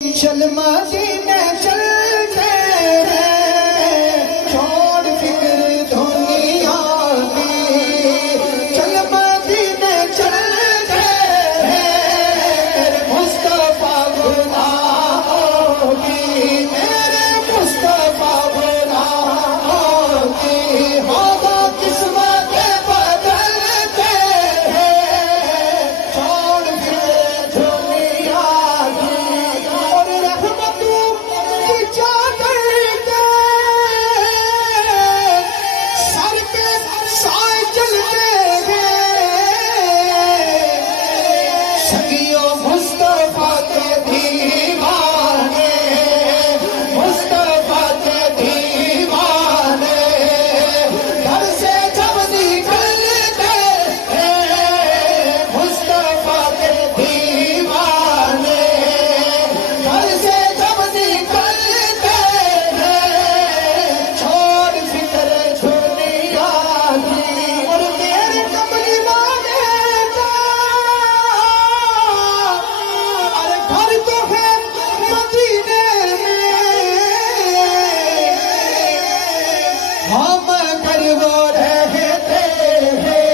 چل مدینے چلتے ہیں چھوڑ فکر دنیا کی، چل مدینے چلتے ہیں مصطفیٰ غلاموں کی، میرے مصطفیٰ غلاموں کی ہوگا قسمت بدلتے ہیں چھوڑ فکر دنیا کی، اور رحمتوں کی چادر کے سر پہ سائے چلتے ہیں، سخیوں مصطفیٰ کے دیوانے، مصطفیٰ کے دیوانے گھر سے جب نکلتے ہیں، مصطفیٰ کے دیوانے گھر سے جب نکلتے ہیں چھوڑ فکر دنیا کی، اور میرے کملی والے کا ارے گھر تو ہے مدینے میں، ہم گھر وہ رہتے ہیں،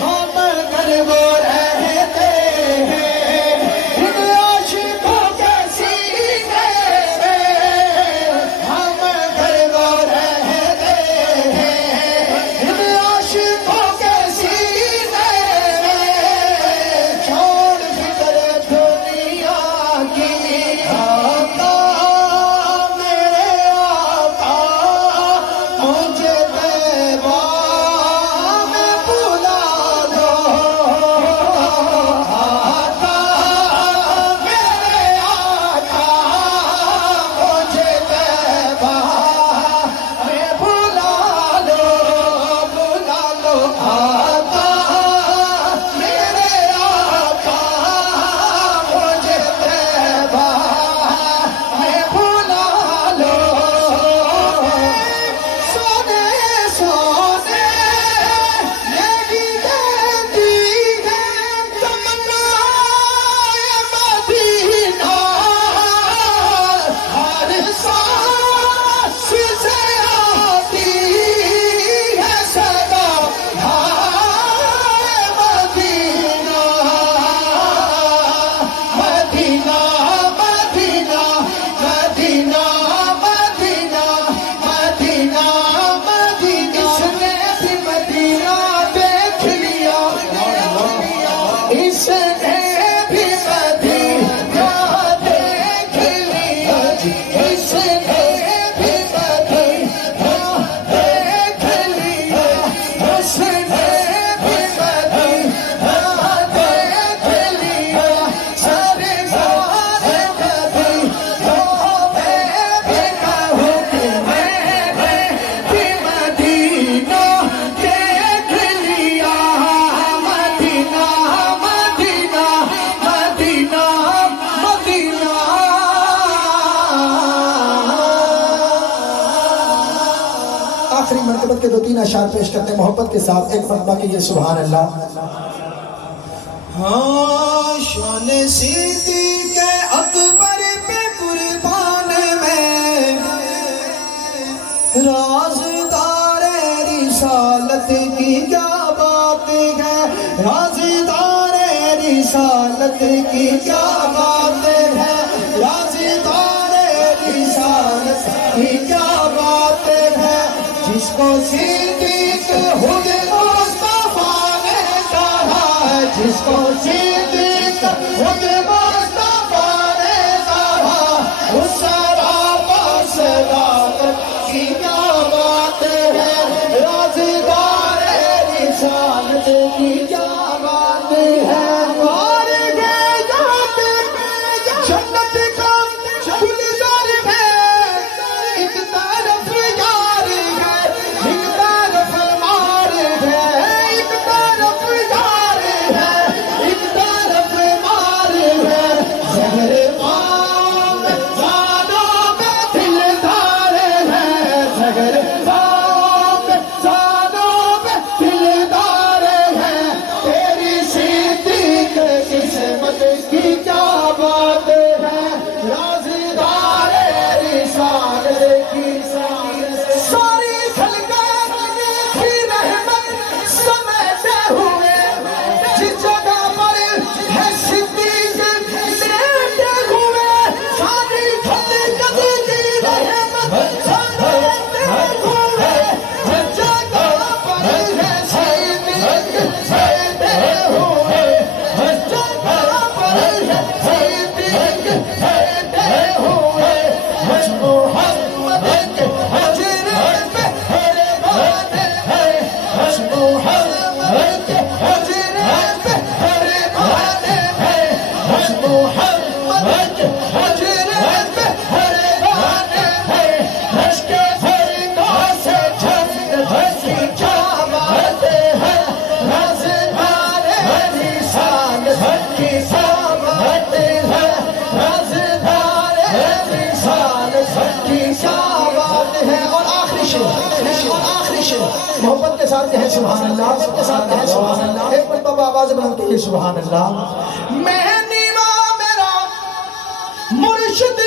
ہم گھر وہ رہتے ہیں ان عاشقوں کے سینے میں، ہم گھر وہ رہتے ہیں ان عاشقوں کے سینے میں، چھوڑ فکر دنیا کی، آقا میرے آقا مجھے طیبہ میں بلا دو، آقا میرے آقا مجھے طیبہ میں بلا لو، بلا لو آقا میرے آقا مجھے طیبہ میں بلا لو، سونے سونے یہی دیتی ہے تمنا مدینہ، ہر سانس سے آتی ہے صدا ہائے مدینہ، مدینہ مدینہ مدینہ مدینہ مدینہ مدینہ، اس نے بھی مدینہ دیکھ لیا، اس نے بھی مدینہ دیکھ لیا، اس نے بھی مدینہ دیکھ لیا، اس نے بھی مدینہ دیکھ لیا، سرکار مدینہ میں بھی کہوں کہ میں نے بھی مدینہ دیکھ لیا، مدینہ مدینہ مدینہ مدینہ۔ آخری مرتبہ کے 2-3 اشعار پیش کرتے ہیں محبت کے ساتھ، ایک مرتبہ کیجئے سبحان اللہ۔ ہاں شان صدیق اکبر پہ قربان میں، رازدار رسالت کی کیا بات ہے، رازدار رسالت کی کیا بات ہے، رازدار رسالت کی کیا بات ہے، جس کو صدیق خود مصطفیٰ نے کہا، جس کو صدیق خود مصطفیٰ نے کہا، اس سراپا صداقت کی کیا بات ہے، رازدار رسالت کی کیا بات ہے، اور یاد جنت کا گلزار ہے، ایک طرف یار ہے، ایک طرف مار ہے، ایک طرف یار ہے، ایک طرف حجرت ہر گانے ہے رشک فرقوں سے جھنگ بھسی جامات ہے رازدار رسالت کی سامت ہے رازدار رسالت کی سامت ہے اور آخری شعر محبت کے ساتھ کہیں سبحان اللہ محبت کے ساتھ کہیں سبحان اللہ ایک مرتبہ آواز بلند کیجئے سبحان اللہ میں نیوا میرا مرشد